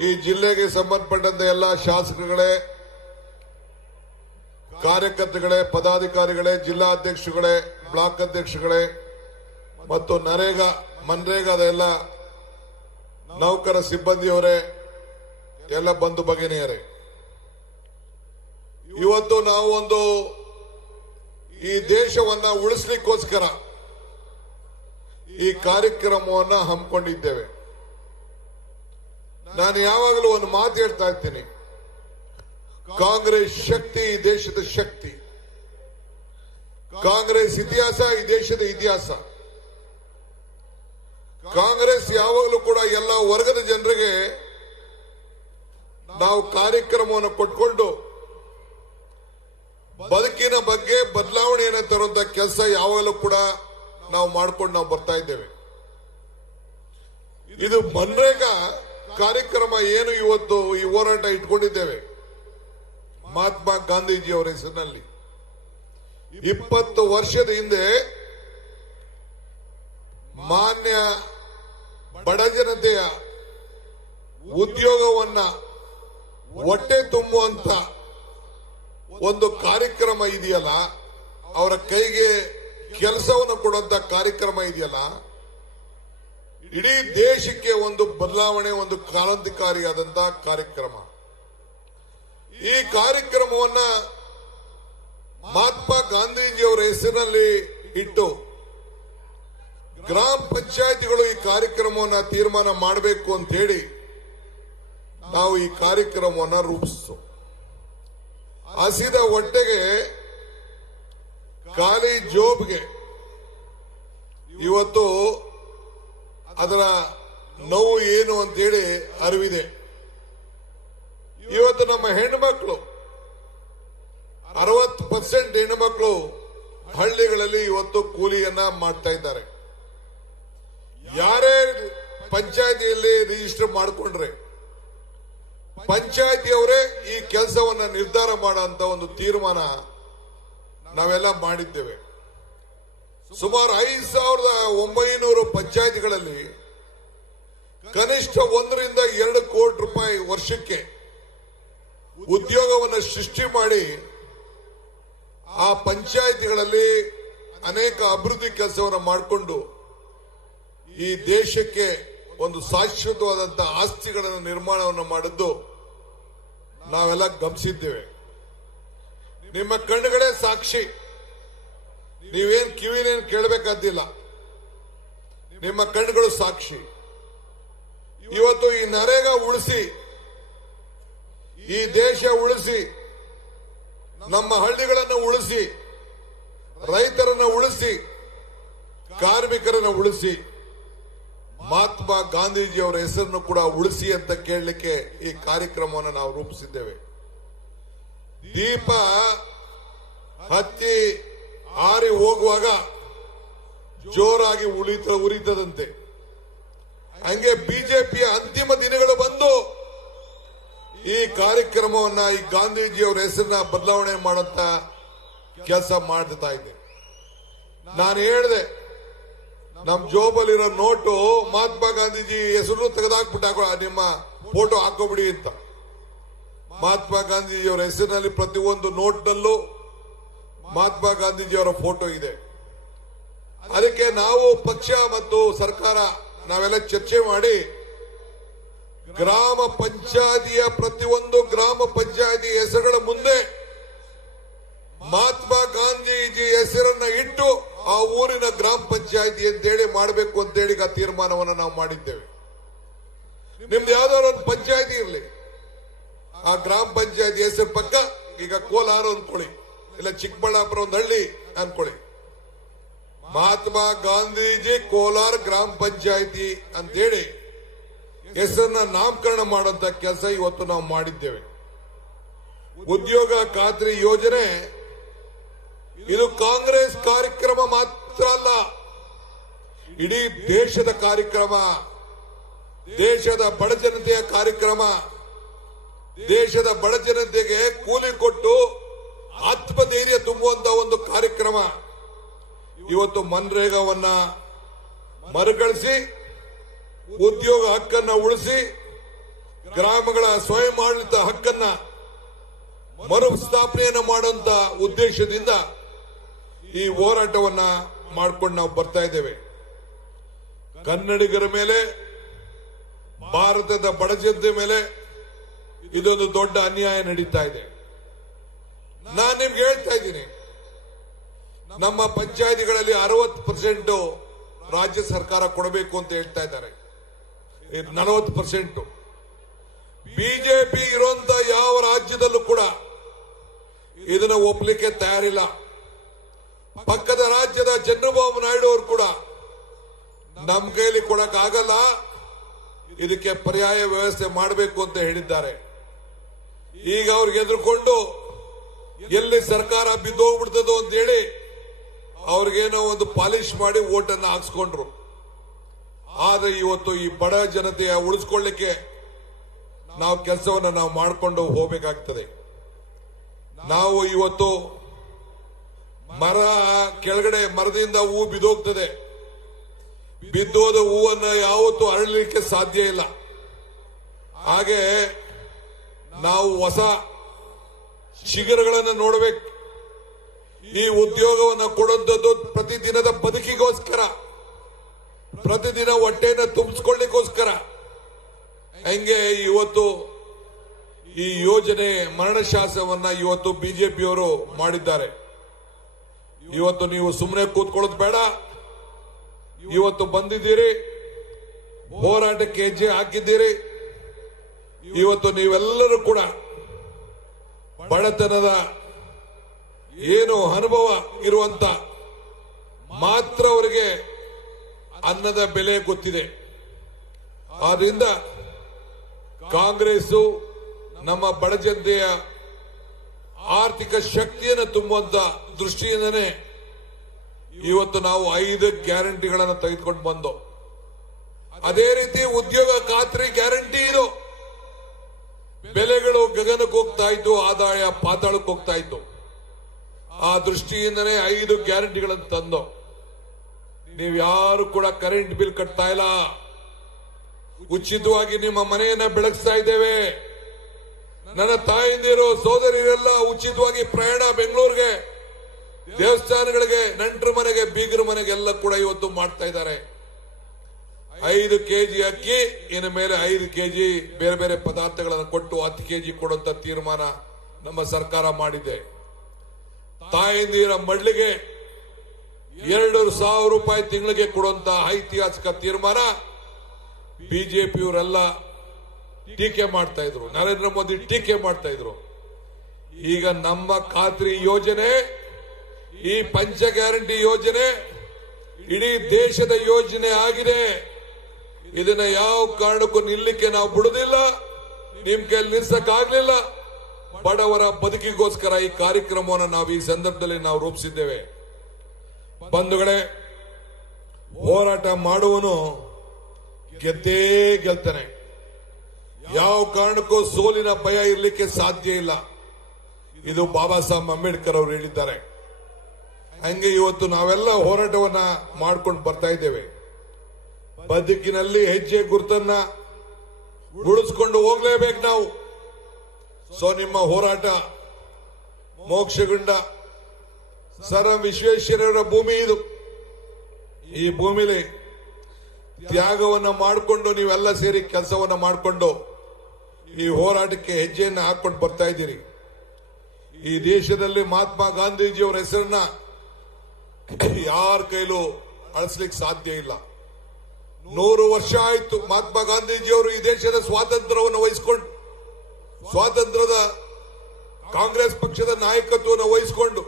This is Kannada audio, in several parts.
ಈ ಜಿಲ್ಲೆಗೆ ಸಂಬಂಧಪಟ್ಟಂತೆ ಎಲ್ಲ ಶಾಸಕರುಗಳೇ, ಕಾರ್ಯಕರ್ತರುಗಳೇ, ಪದಾಧಿಕಾರಿಗಳೇ, ಜಿಲ್ಲಾಧ್ಯಕ್ಷರುಗಳೇ, ಬ್ಲಾಕ್ ಅಧ್ಯಕ್ಷರುಗಳೇ ಮತ್ತು ಮನ್ರೇಗಾದ ಎಲ್ಲ ನೌಕರ ಸಿಬ್ಬಂದಿಯವರೇ, ಎಲ್ಲ ಬಂಧು ಭಗಿನಿಯರೇ, ಇವತ್ತು ನಾವು ಈ ದೇಶವನ್ನ ಉಳಿಸ್ಲಿಕ್ಕೋಸ್ಕರ ಈ ಕಾರ್ಯಕ್ರಮವನ್ನ ಹಮ್ಮಿಕೊಂಡಿದ್ದೇವೆ. ನಾನು ಯಾವಾಗಲೂ ಒಂದು ಮಾತು ಹೇಳ್ತಾ ಇರ್ತೀನಿ, ಕಾಂಗ್ರೆಸ್ ಶಕ್ತಿ ಈ ದೇಶದ ಶಕ್ತಿ, ಕಾಂಗ್ರೆಸ್ ಇತಿಹಾಸ ಈ ದೇಶದ ಇತಿಹಾಸ. ಕಾಂಗ್ರೆಸ್ ಯಾವಾಗಲೂ ಕೂಡ ಎಲ್ಲ ವರ್ಗದ ಜನರಿಗೆ ನಾವು ಕಾರ್ಯಕ್ರಮವನ್ನು ಕೊಟ್ಕೊಂಡು ಬದುಕಿನ ಬಗ್ಗೆ ಬದಲಾವಣೆಯನ್ನು ತರುವಂತ ಕೆಲಸ ಯಾವಾಗಲೂ ಕೂಡ ನಾವು ಮಾಡ್ಕೊಂಡು ಬರ್ತಾ ಇದ್ದೇವೆ. ಇದು ಮನ್ರೇಗಾ ಕಾರ್ಯಕ್ರಮ ಏನು ಇವತ್ತು ಈ ಹೋರಾಟ ಇಟ್ಕೊಂಡಿದ್ದೇವೆ ಮಹಾತ್ಮ ಗಾಂಧೀಜಿಯವರ ಹೆಸರಿನಲ್ಲಿ. 20 ವರ್ಷದ ಹಿಂದೆ ಮಾನ್ಯ ಬಡ ಜನತೆಯ ಉದ್ಯೋಗವನ್ನ ಹೊಟ್ಟೆ ತುಂಬುವಂತ ಒಂದು ಕಾರ್ಯಕ್ರಮ ಇದೆಯಲ್ಲ, ಅವರ ಕೈಗೆ ಕೆಲಸವನ್ನು ಕೊಡುವಂತ ಕಾರ್ಯಕ್ರಮ ಇದೆಯಲ್ಲ, ಇಡೀ ದೇಶಕ್ಕೆ ಒಂದು ಬದಲಾವಣೆ, ಒಂದು ಕ್ರಾಂತಿಕಾರಿಯಾದಂತಹ ಕಾರ್ಯಕ್ರಮ. ಈ ಕಾರ್ಯಕ್ರಮವನ್ನ ಮಹಾತ್ಮ ಗಾಂಧೀಜಿಯವರ ಹೆಸರಿನಲ್ಲಿ ಇಟ್ಟು ಗ್ರಾಮ ಪಂಚಾಯಿತಿಗಳು ಈ ಕಾರ್ಯಕ್ರಮವನ್ನ ತೀರ್ಮಾನ ಮಾಡಬೇಕು ಅಂತ ಹೇಳಿ ನಾವು ಈ ಕಾರ್ಯಕ್ರಮವನ್ನ ರೂಪಿಸಿತು. ಹಸಿದ ಹೊಟ್ಟೆಗೆ, ಖಾಲಿ ಜೋಬ್ಗೆ ಇವತ್ತು ಅದರ ನೋವು ಏನು ಅಂತೇಳಿ ಅರಿವಿದೆ. ಇವತ್ತು ನಮ್ಮ ಹೆಣ್ಣುಮಕ್ಕಳು 60% ಹೆಣ್ಣುಮಕ್ಕಳು ಹಳ್ಳಿಗಳಲ್ಲಿ ಇವತ್ತು ಕೂಲಿಯನ್ನ ಮಾಡ್ತಾ ಇದ್ದಾರೆ. ಯಾರೇ ಪಂಚಾಯತಿಯಲ್ಲಿ ರಿಜಿಸ್ಟರ್ ಮಾಡಿಕೊಂಡ್ರೆ ಪಂಚಾಯತಿಯವರೇ ಈ ಕೆಲಸವನ್ನ ನಿರ್ಧಾರ ಮಾಡುವಂತ ಒಂದು ತೀರ್ಮಾನ ನಾವೆಲ್ಲ ಮಾಡಿದ್ದೇವೆ. ಸುಮಾರು 5,900 ಪಂಚಾಯತಿಗಳಲ್ಲಿ ಕನಿಷ್ಠ 1 ರಿಂದ 2 ಕೋಟಿ ರೂಪಾಯಿ ವರ್ಷಕ್ಕೆ ಉದ್ಯೋಗವನ್ನು ಸೃಷ್ಟಿ ಮಾಡಿ ಆ ಪಂಚಾಯತಿಗಳಲ್ಲಿ ಅನೇಕ ಅಭಿವೃದ್ಧಿ ಕೆಲಸವನ್ನು ಮಾಡಿಕೊಂಡು ಈ ದೇಶಕ್ಕೆ ಒಂದು ಶಾಶ್ವತವಾದಂತಹ ಆಸ್ತಿಗಳನ್ನು ನಿರ್ಮಾಣವನ್ನು ಮಾಡಿದ್ದು ನಾವೆಲ್ಲ ಗಮನಿಸಿದ್ದೇವೆ. ನಿಮ್ಮ ಕಣ್ಣುಗಳೇ ಸಾಕ್ಷಿ, ನೀವೇನ್ ಕಿವಿನೇನು ಕೇಳಬೇಕಾದಿಲ್ಲ, ನಿಮ್ಮ ಕಣ್ಣುಗಳು ಸಾಕ್ಷಿ. ಇವತ್ತು ಈ ನರೇಗಾ ಉಳಿಸಿ, ಈ ದೇಶ ಉಳಿಸಿ, ನಮ್ಮ ಹಳ್ಳಿಗಳನ್ನು ಉಳಿಸಿ, ರೈತರನ್ನು ಉಳಿಸಿ, ಕಾರ್ಮಿಕರನ್ನು ಉಳಿಸಿ, ಮಹಾತ್ಮ ಗಾಂಧೀಜಿಯವರ ಹೆಸರನ್ನು ಕೂಡ ಉಳಿಸಿ ಅಂತ ಕೇಳಲಿಕ್ಕೆ ಈ ಕಾರ್ಯಕ್ರಮವನ್ನು ನಾವು ರೂಪಿಸಿದ್ದೇವೆ. ದೀಪ ಹತ್ತಿ ಆರಿ ಹೋಗುವಾಗ ಜೋರಾಗಿ ಉರಿತದಂತೆ, ಹಂಗೆ ಬಿಜೆಪಿಯ ಅಂತಿಮ ದಿನಗಳು ಬಂದು ಈ ಕಾರ್ಯಕ್ರಮವನ್ನ, ಈ ಗಾಂಧೀಜಿಯವರ ಹೆಸರನ್ನ ಬದಲಾವಣೆ ಮಾಡುವಂತ ಕೆಲಸ ಮಾಡ್ತಾ ಇದೆ. ನಾನು ಹೇಳಿದೆ, ನಮ್ ಜೋಬಲ್ಲಿರೋ ನೋಟು ಮಹಾತ್ಮ ಗಾಂಧೀಜಿ ಹೆಸರು ತೆಗೆದಾಕ್ಬಿಟ್ಟು ನಿಮ್ಮ ಫೋಟೋ ಹಾಕೋಬಿಡಿ ಅಂತ. ಮಹಾತ್ಮ ಗಾಂಧೀಜಿಯವರ ಹೆಸರಿನಲ್ಲಿ ಪ್ರತಿಯೊಂದು ನೋಟ್ನಲ್ಲೂ ಮಹಾತ್ಮ ಗಾಂಧೀಜಿಯವರ ಫೋಟೋ ಇದೆ. ಅದಕ್ಕೆ ನಾವು ಪಕ್ಷ ಮತ್ತು ಸರ್ಕಾರ ನಾವೆಲ್ಲ ಚರ್ಚೆ ಮಾಡಿ ಗ್ರಾಮ ಪಂಚಾಯತಿಯ ಪ್ರತಿಯೊಂದು ಗ್ರಾಮ ಪಂಚಾಯತಿ ಹೆಸರುಗಳ ಮುಂದೆ ಮಹಾತ್ಮ ಗಾಂಧೀಜಿ ಹೆಸರನ್ನ ಇಟ್ಟು ಆ ಊರಿನ ಗ್ರಾಮ ಪಂಚಾಯತಿ ಅಂತೇಳಿ ಮಾಡಬೇಕು ಅಂತೇಳಿ ಆ ತೀರ್ಮಾನವನ್ನು ನಾವು ಮಾಡಿದ್ದೇವೆ. ನಿಮ್ದು ಯಾವ್ದಾದ್ರು ಒಂದು ಪಂಚಾಯತಿ ಇರಲಿ, ಆ ಗ್ರಾಮ ಪಂಚಾಯತಿ ಹೆಸರು ಪಕ್ಕ, ಈಗ ಕೋಲಾರ ಅಂದ್ಕೊಳ್ಳಿ, ಇಲ್ಲ ಚಿಕ್ಕಬಳ್ಳಾಪುರ ಒಂದು ಹಳ್ಳಿ ಅನ್ಕೊಳ್ಳಿ, ಮಹಾತ್ಮ ಗಾಂಧೀಜಿ ಕೋಲಾರ ಗ್ರಾಮ ಪಂಚಾಯತಿ ಅಂತೇಳಿ ಹೆಸರನ್ನ ನಾಮಕರಣ ಮಾಡುವಂತ ಕೆಲಸ ಇವತ್ತು ನಾವು ಮಾಡಿದ್ದೇವೆ. ಉದ್ಯೋಗ ಖಾತ್ರಿ ಯೋಜನೆ ಇದು ಕಾಂಗ್ರೆಸ್ ಕಾರ್ಯಕ್ರಮ ಮಾತ್ರ ಅಲ್ಲ, ಇಡೀ ದೇಶದ ಕಾರ್ಯಕ್ರಮ, ದೇಶದ ಬಡ ಜನತೆಯ ಕಾರ್ಯಕ್ರಮ. ದೇಶದ ಬಡ ಜನತೆಗೆ ಕೂಲಿ ಕೊಟ್ಟು ಆತ್ಮಧೈರ್ಯ ತುಂಬುವಂತ ಒಂದು ಕಾರ್ಯಕ್ರಮ. ಇವತ್ತು ಮನ್ರೇಗಾವನ್ನ ಮರುಕಳಿಸಿ, ಉದ್ಯೋಗ ಹಕ್ಕನ್ನು ಉಳಿಸಿ, ಗ್ರಾಮಗಳ ಸ್ವಯಂ ಆಡಳಿತ ಹಕ್ಕನ್ನ ಮರುಸ್ಥಾಪನೆಯನ್ನು ಮಾಡುವಂತ ಉದ್ದೇಶದಿಂದ ಈ ಹೋರಾಟವನ್ನ ಮಾಡ್ಕೊಂಡು ನಾವು ಬರ್ತಾ ಇದ್ದೇವೆ. ಕನ್ನಡಿಗರ ಮೇಲೆ, ಭಾರತದ ಬಡಜನತೆ ಮೇಲೆ ಇದೊಂದು ದೊಡ್ಡ ಅನ್ಯಾಯ ನಡೀತಾ ಇದೆ. ನಾನು ನಿಮ್ಗೆ ಹೇಳ್ತಾ ಇದ್ದೀನಿ, ನಮ್ಮ ಪಂಚಾಯತಿಗಳಲ್ಲಿ 60% ರಾಜ್ಯ ಸರ್ಕಾರ ಕೊಡಬೇಕು ಅಂತ ಹೇಳ್ತಾ ಇದ್ದಾರೆ. 40% ಬಿಜೆಪಿ ಇರುವಂತ ಯಾವ ರಾಜ್ಯದಲ್ಲೂ ಕೂಡ ಇದನ್ನ ಒಪ್ಪಲಿಕ್ಕೆ ತಯಾರಿಲ್ಲ. ಪಕ್ಕದ ರಾಜ್ಯದ ಚಂದ್ರಬಾಬು ನಾಯ್ಡು ಅವರು ಕೂಡ ನಮ್ಮ ಕೈಲಿ ಕೊಡಕ್ ಆಗಲ್ಲ, ಇದಕ್ಕೆ ಪರ್ಯಾಯ ವ್ಯವಸ್ಥೆ ಮಾಡಬೇಕು ಅಂತ ಹೇಳಿದ್ದಾರೆ. ಈಗ ಅವ್ರಿಗೆ ಎದುರುಕೊಂಡು ಎಲ್ಲಿ ಸರ್ಕಾರ ಬಿದ್ದೋಗ್ಬಿಡ್ತದೋ ಅಂತ ಹೇಳಿ ಅವ್ರಿಗೇನೋ ಒಂದು ಪಾಲಿಶ್ ಮಾಡಿ ಓಟನ್ನು ಹಾಕ್ಸ್ಕೊಂಡ್ರು. ಆದ್ರೆ ಇವತ್ತು ಈ ಬಡ ಜನತೆಯ ಉಳಿಸ್ಕೊಳ್ಳಿಕ್ಕೆ ನಾವು ಕೆಲಸವನ್ನ ನಾವು ಮಾಡಿಕೊಂಡು ಹೋಗಬೇಕಾಗ್ತದೆ. ನಾವು ಇವತ್ತು ಮರ ಕೆಳಗಡೆ ಮರದಿಂದ ಹೂವು ಬಿದ್ದೋಗ್ತದೆ, ಬಿದ್ದೋದ ಹೂವನ್ನು ಯಾವತ್ತೂ ಅರಳಲಿಕ್ಕೆ ಸಾಧ್ಯ ಇಲ್ಲ. ಹಾಗೆ ನಾವು ಹೊಸ ಶಿಖರಗಳನ್ನು ನೋಡಬೇಕು. ಈ ಉದ್ಯೋಗವನ್ನು ಕೊಡುವಂಥದ್ದು ಪ್ರತಿದಿನದ ಬದುಕಿಗೋಸ್ಕರ, ಪ್ರತಿದಿನ ಹೊಟ್ಟೆಯನ್ನು ತುಂಬಿಸ್ಕೊಳ್ಳಿಕ್ಕೋಸ್ಕರ. ಹಂಗೆ ಇವತ್ತು ಈ ಯೋಜನೆ ಮರಣಶಾಸನವನ್ನ ಇವತ್ತು ಬಿಜೆಪಿಯವರು ಮಾಡಿದ್ದಾರೆ. ಇವತ್ತು ನೀವು ಸುಮ್ಮನೆ ಕೂತ್ಕೊಳ್ಳೋದು ಬೇಡ, ಇವತ್ತು ಬಂದಿದ್ದೀರಿ, ಹೋರಾಟಕ್ಕೆ ಹೆಜ್ಜೆ ಹಾಕಿದ್ದೀರಿ. ಇವತ್ತು ನೀವೆಲ್ಲರೂ ಕೂಡ ಬಡತನದ ಏನು ಅನುಭವ ಇರುವಂತ ಮಾತ್ರ ಅವರಿಗೆ ಅನ್ನದ ಬೆಲೆ ಗೊತ್ತಿದೆ. ಆದ್ರಿಂದ ಕಾಂಗ್ರೆಸ್ ನಮ್ಮ ಬಡ ಜನತೆಯ ಆರ್ಥಿಕ ಶಕ್ತಿಯನ್ನು ತುಂಬುವಂತ ದೃಷ್ಟಿಯಿಂದನೇ ಇವತ್ತು ನಾವು 5 ಗ್ಯಾರಂಟಿಗಳನ್ನು ತೆಗೆದುಕೊಂಡು ಬಂದು, ಅದೇ ರೀತಿ ಉದ್ಯೋಗ ಖಾತ್ರಿ ಗ್ಯಾರಂಟಿ ಇದು. ಬೆಲೆಗಳು ಗಗನಕ್ಕೆ ಹೋಗ್ತಾ ಇತ್ತು, ಆದಾಯ ಪಾತಾಳಕ್ಕೆ ಹೋಗ್ತಾ ಇತ್ತು. ಆ ದೃಷ್ಟಿಯಿಂದನೇ 5 ಗ್ಯಾರಂಟಿಗಳನ್ನು ತಂದು, ನೀವು ಯಾರು ಕೂಡ ಕರೆಂಟ್ ಬಿಲ್ ಕಟ್ತಾ ಇಲ್ಲ, ಉಚಿತವಾಗಿ ನಿಮ್ಮ ಮನೆಯನ್ನ ಬೆಳಗಿಸ್ತಾ ಇದ್ದೇವೆ. ನನ್ನ ತಾಯಿಂದಿರು ಸೋದರಿಯರೆಲ್ಲ ಉಚಿತವಾಗಿ ಪ್ರಯಾಣ ಬೆಂಗಳೂರಿಗೆ, ದೇವಸ್ಥಾನಗಳಿಗೆ, ನೆಂಟರ ಮನೆಗೆ, ಬೀಗರ ಮನೆಗೆ ಎಲ್ಲ ಕೂಡ ಇವತ್ತು ಮಾಡ್ತಾ ಇದ್ದಾರೆ. 5 ಕೆಜಿ ಅಕ್ಕಿ, ಇನ್ನು ಮೇಲೆ 5 ಕೆಜಿ ಬೇರೆ ಬೇರೆ ಪದಾರ್ಥಗಳನ್ನು ಕೊಟ್ಟು 10 ಕೆಜಿ ಕೊಡುವಂತ ತೀರ್ಮಾನ ನಮ್ಮ ಸರ್ಕಾರ ಮಾಡಿದೆ. ತಾಯಂದಿರ ಮಡ್ಲಿಗೆ 2,000 ರೂಪಾಯಿ ತಿಂಗಳಿಗೆ ಕೊಡುವಂತ ಐತಿಹಾಸಿಕ ತೀರ್ಮಾನ ಬಿಜೆಪಿಯವರೆಲ್ಲ ಟೀಕೆ ಮಾಡ್ತಾ ಇದ್ರು, ನರೇಂದ್ರ ಮೋದಿ ಟೀಕೆ ಮಾಡ್ತಾ ಇದ್ರು. ಈಗ ನಮ್ಮ ಖಾತ್ರಿ ಯೋಜನೆ, ಈ ಪಂಚ ಗ್ಯಾರಂಟಿ ಯೋಜನೆ ಇಡೀ ದೇಶದ ಯೋಜನೆ ಆಗಿದೆ. ಇದನ್ನ ಯಾವ ಕಾರಣಕ್ಕೂ ನಿಲ್ಲಕ್ಕೆ ನಾವು ಬಿಡುದಿಲ್ಲ, ನಿಮ್ ಕೈಯಲ್ಲಿ ನಿಲ್ಸಕ್ಕಾಗ್ಲಿಲ್ಲ. ಬಡವರ ಬದುಕಿಗೋಸ್ಕರ ಈ ಕಾರ್ಯಕ್ರಮವನ್ನು ನಾವು ಈ ಸಂದರ್ಭದಲ್ಲಿ ನಾವು ರೂಪಿಸಿದ್ದೇವೆ. ಬಂಧುಗಳೇ, ಹೋರಾಟ ಮಾಡುವನು ಗೆದ್ದೇ ಗೆಲ್ತಾನೆ. ಯಾವ ಕಾರಣಕ್ಕೂ ಸೋಲಿನ ಭಯ ಇರಲಿಕ್ಕೆ ಸಾಧ್ಯ ಇಲ್ಲ. ಇದು ಬಾಬಾ ಸಾಹೇಬ್ ಅಂಬೇಡ್ಕರ್ ಅವರು ಹೇಳಿದ್ದಾರೆ. ಹಂಗೆ ಇವತ್ತು ನಾವೆಲ್ಲ ಹೋರಾಟವನ್ನ ಮಾಡ್ಕೊಂಡು ಬರ್ತಾ ಇದ್ದೇವೆ. ಬದುಕಿನಲ್ಲಿ ಹೆಜ್ಜೆ ಗುರುತನ್ನ ಉಳಿಸ್ಕೊಂಡು ಹೋಗ್ಲೇಬೇಕು ನಾವು. ಸೊ ನಿಮ್ಮ ಹೋರಾಟ ಮೋಕ್ಷಗುಂಡ ಸರ್ ವಿಶ್ವೇಶ್ವರಯ್ಯನವರ ಭೂಮಿ ಇದು. ಈ ಭೂಮಿಲಿ ತ್ಯಾಗವನ್ನ ಮಾಡಿಕೊಂಡು ನೀವೆಲ್ಲ ಸೇರಿ ಕೆಲಸವನ್ನ ಮಾಡಿಕೊಂಡು ಈ ಹೋರಾಟಕ್ಕೆ ಹೆಜ್ಜೆಯನ್ನು ಹಾಕೊಂಡು ಬರ್ತಾ ಇದ್ದೀರಿ. ಈ ದೇಶದಲ್ಲಿ ಮಹಾತ್ಮ ಗಾಂಧೀಜಿಯವರ ಹೆಸರನ್ನ ಯಾರ ಕೈಲೂ ಅಳಿಸ್ಲಿಕ್ಕೆ ಸಾಧ್ಯ ಇಲ್ಲ. 100 ವರ್ಷ ಆಯ್ತು ಮಹಾತ್ಮ ಗಾಂಧೀಜಿಯವರು ಈ ದೇಶದ ಸ್ವಾತಂತ್ರ್ಯವನ್ನು ವಹಿಸಿಕೊಂಡು, ಸ್ವಾತಂತ್ರ್ಯದ ಕಾಂಗ್ರೆಸ್ ಪಕ್ಷದ ನಾಯಕತ್ವವನ್ನು ವಹಿಸಿಕೊಂಡು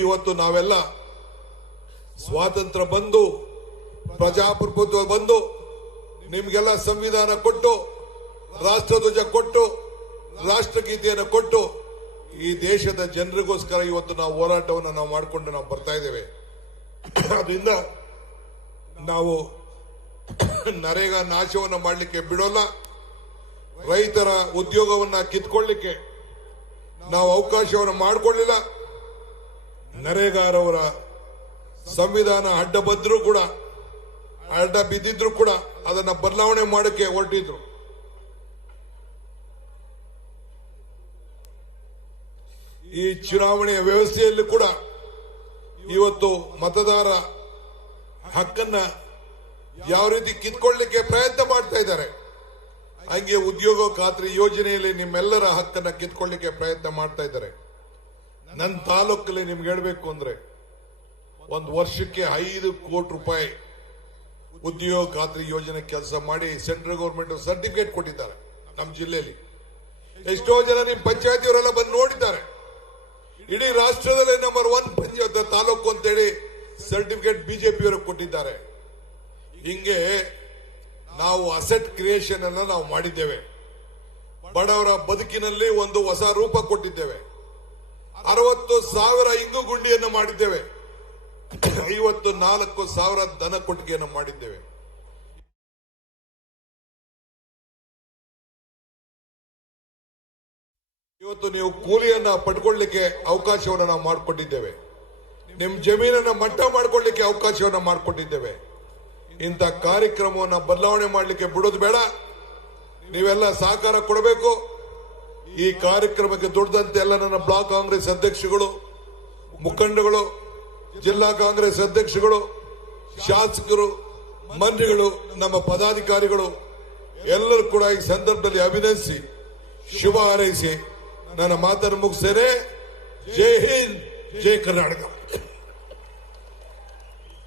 ಇವತ್ತು ನಾವೆಲ್ಲ ಸ್ವಾತಂತ್ರ್ಯ ಬಂದು, ಪ್ರಜಾಪ್ರಭುತ್ವ ಬಂದು, ನಿಮ್ಗೆಲ್ಲ ಸಂವಿಧಾನ ಕೊಟ್ಟು, ರಾಷ್ಟ್ರಧ್ವಜ ಕೊಟ್ಟು, ರಾಷ್ಟ್ರಗೀತೆಯನ್ನು ಕೊಟ್ಟು ಈ ದೇಶದ ಜನರಿಗೋಸ್ಕರ ಇವತ್ತು ನಾವು ಹೋರಾಟವನ್ನು ನಾವು ಮಾಡಿಕೊಂಡು ನಾವು ಬರ್ತಾ ಇದ್ದೇವೆ. ಅದರಿಂದ ನಾವು ನರೇಗಾ ನಾಶವನ್ನು ಮಾಡಲಿಕ್ಕೆ ಬಿಡೋಲ್ಲ. ರೈತರ ಉದ್ಯೋಗವನ್ನ ಕಿತ್ಕೊಳ್ಳಿಕ್ಕೆ ನಾವು ಅವಕಾಶವನ್ನು ಮಾಡಿಕೊಳ್ಳಿಲ್ಲ. ನರೇಗಾರವರ ಸಂವಿಧಾನ ಅಡ್ಡ ಬಿದ್ದಿದ್ರು ಕೂಡ ಅದನ್ನ ಬದಲಾವಣೆ ಮಾಡಕ್ಕೆ ಹೊರಟಿದ್ರು. ಈ ಚುನಾವಣೆಯ ವ್ಯವಸ್ಥೆಯಲ್ಲಿ ಕೂಡ ಇವತ್ತು ಮತದಾರ ಹಕ್ಕನ್ನ ಯಾವ ರೀತಿ ಕಿತ್ಕೊಳ್ಳಿಕ್ಕೆ ಪ್ರಯತ್ನ ಮಾಡ್ತಾ ಇದ್ದಾರೆ, ಹಂಗೆ ಉದ್ಯೋಗ ಖಾತ್ರಿ ಯೋಜನೆಯಲ್ಲಿ ನಿಮ್ಮೆಲ್ಲರ ಹಕ್ಕನ್ನ ಕಿತ್ಕೊಳ್ಳಿಕ್ಕೆ ಪ್ರಯತ್ನ ಮಾಡ್ತಾ ಇದ್ದಾರೆ. ನನ್ನ ತಾಲೂಕಲ್ಲಿ ನಿಮ್ಗೆ ಹೇಳ್ಬೇಕು ಅಂದ್ರೆ ಒಂದು ವರ್ಷಕ್ಕೆ 5 ಕೋಟಿ ರೂಪಾಯಿ ಉದ್ಯೋಗ ಖಾತ್ರಿ ಯೋಜನೆ ಕೆಲಸ ಮಾಡಿ ಸೆಂಟ್ರಲ್ ಗವರ್ಮೆಂಟ್ ಸರ್ಟಿಫಿಕೇಟ್ ಕೊಟ್ಟಿದ್ದಾರೆ. ನಮ್ಮ ಜಿಲ್ಲೆಯಲ್ಲಿ ಎಷ್ಟೋ ಜನ ನಿಮ್ ಪಂಚಾಯತಿಯವರೆಲ್ಲ ಬಂದು ನೋಡಿದ್ದಾರೆ. ಇಡೀ ರಾಷ್ಟ್ರದಲ್ಲೇ ನಂಬರ್ 1 ಪಂಚಾಯತ್ ತಾಲೂಕು ಅಂತೇಳಿ ಸರ್ಟಿಫಿಕೇಟ್ ಬಿಜೆಪಿಯವರು ಕೊಟ್ಟಿದ್ದಾರೆ. ಹಿಂಗೆ ನಾವು ಅಸೆಟ್ ಕ್ರಿಯೇಷನ್ ಅನ್ನ ನಾವು ಮಾಡಿದ್ದೇವೆ. ಬಡವರ ಬದುಕಿನಲ್ಲಿ ಒಂದು ಹೊಸ ರೂಪ ಕೊಟ್ಟಿದ್ದೇವೆ. 60,000 ಇಂಗು ಗುಂಡಿಯನ್ನು ಮಾಡಿದ್ದೇವೆ. 54,000 ದನ ಕೊಟ್ಟಿಗೆಯನ್ನು ಮಾಡಿದ್ದೇವೆ. ಇವತ್ತು ನೀವು ಕೂಲಿಯನ್ನ ಪಡ್ಕೊಳ್ಳಿಕ್ಕೆ ಅವಕಾಶವನ್ನು ನಾವು ಮಾಡಿಕೊಟ್ಟಿದ್ದೇವೆ. ನಿಮ್ ಜಮೀನನ್ನ ಮಟ್ಟ ಮಾಡ್ಕೊಳ್ಳಿಕ್ಕೆ ಅವಕಾಶವನ್ನ ಮಾಡಿಕೊಟ್ಟಿದ್ದೇವೆ. ಇಂಥ ಕಾರ್ಯಕ್ರಮವನ್ನು ಬದಲಾವಣೆ ಮಾಡಲಿಕ್ಕೆ ಬಿಡೋದು ಬೇಡ. ನೀವೆಲ್ಲ ಸಹಕಾರ ಕೊಡಬೇಕು. ಈ ಕಾರ್ಯಕ್ರಮಕ್ಕೆ ದುಡ್ದಂತೆ ಎಲ್ಲ ನನ್ನ ಬ್ಲಾಕ್ ಕಾಂಗ್ರೆಸ್ ಅಧ್ಯಕ್ಷಗಳು, ಮುಖಂಡಗಳು, ಜಿಲ್ಲಾ ಕಾಂಗ್ರೆಸ್ ಅಧ್ಯಕ್ಷಗಳು, ಶಾಸಕರು, ಮಂತ್ರಿಗಳು, ನಮ್ಮ ಪದಾಧಿಕಾರಿಗಳು ಎಲ್ಲರೂ ಕೂಡ ಈ ಸಂದರ್ಭದಲ್ಲಿ ಅಭಿನಂದಿಸಿ ಶುಭ ಹಾರೈಸಿ ನನ್ನ ಮಾತನ್ನು ಮುಗಿಸ್ತೇನೆ. ಜೈ ಹಿಂದ್, ಜೈ ಕರ್ನಾಟಕ.